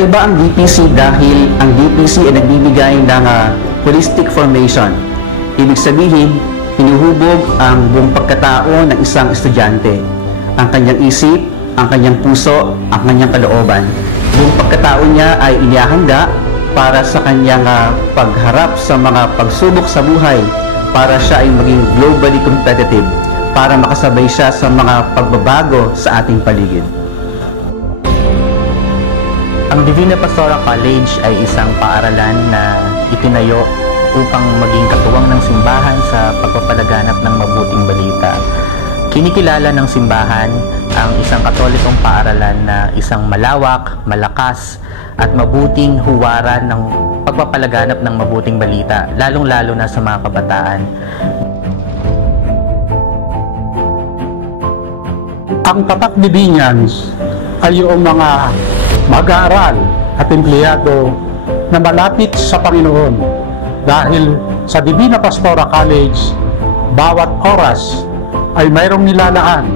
Kakaiba ang DPC dahil ang DPC ay nagbibigay ng holistic formation. Ibig sabihin, hinuhubog ang buong pagkatao ng isang estudyante. Ang kanyang isip, ang kanyang puso, ang kanyang kalooban. Buong pagkatao niya ay inihahanda para sa kanyang pagharap sa mga pagsubok sa buhay, para siya ay maging globally competitive, para makasabay siya sa mga pagbabago sa ating paligid. Ang Divina Pastora College ay isang paaralan na itinayo upang maging katuwang ng simbahan sa pagpapalaganap ng mabuting balita. Kinikilala ng simbahan ang isang katolikong paaralan na isang malawak, malakas, at mabuting huwaran ng pagpapalaganap ng mabuting balita, lalong-lalo na sa mga kabataan. Ang tatak ni Binyans ay yung mga mag-aaral at empleyado na malapit sa Panginoon dahil sa Divina Pastora College, bawat oras ay mayroong nilalaan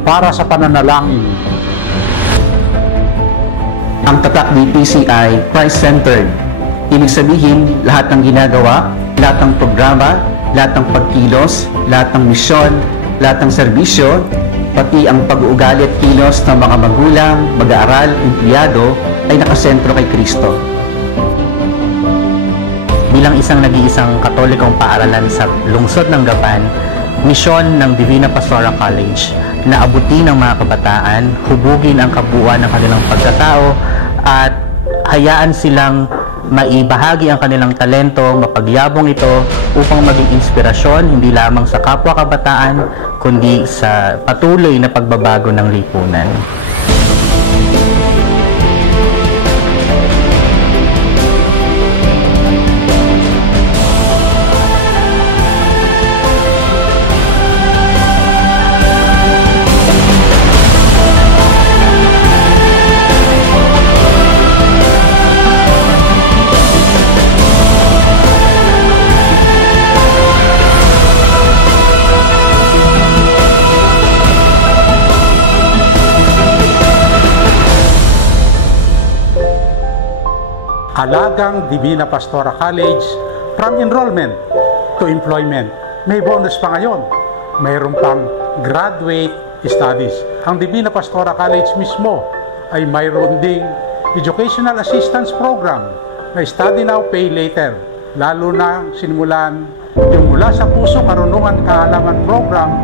para sa pananalangin. Ang tatak DPC ay Christ-centered. Ibig sabihin, lahat ng ginagawa, lahat ng programa, lahat ng pagkilos, lahat ng misyon, lahat ng serbisyo, pati ang pag-uugali at kilos ng mga magulang, mag-aaral, empleyado ay nakasentro kay Kristo. Bilang isang nag-iisang katolikong paaralan sa lungsod ng Gapan, misyon ng Divina Pastora College na abutin ang mga kabataan, hubugin ang kabuuan ng kanilang pagkatao at hayaan silang maibahagi ang kanilang talento, mapagyabong ito upang maging inspirasyon hindi lamang sa kapwa kabataan kundi sa patuloy na pagbabago ng lipunan. Halagang Divina Pastora College, from enrollment to employment. May bonus pa ngayon. Mayroon pang graduate studies. Ang Divina Pastora College mismo ay mayroon ding educational assistance program na study now, pay later. Lalo na sinimulan yung mula sa puso karunungan kaalaman program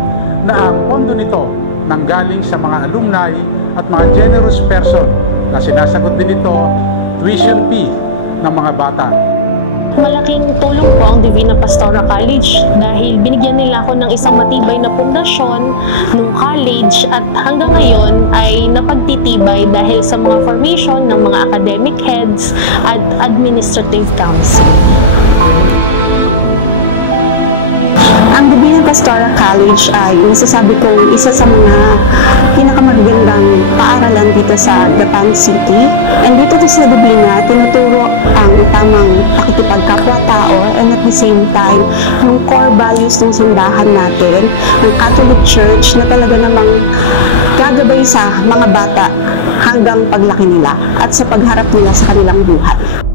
na ang pondo nito nanggaling sa mga alumni at mga generous person na sinasagot din ito tuition fee ng mga bata. Malaking tulong po ang Divina Pastora College dahil binigyan nila ako ng isang matibay na pundasyon ng college at hanggang ngayon ay napagtitibay dahil sa mga formation ng mga academic heads at administrative council. Ang Divina Pastora College ay masasabi kong isa sa mga pinakamagandang paaralan dito sa Gapan City. And dito sa Divina, tinuturo ang tamang pakikipagkapwa-tao and at the same time, yung core values ng simbahan natin, ng Catholic Church na talaga namang gagabay sa mga bata hanggang paglaki nila at sa pagharap nila sa kanilang buhay.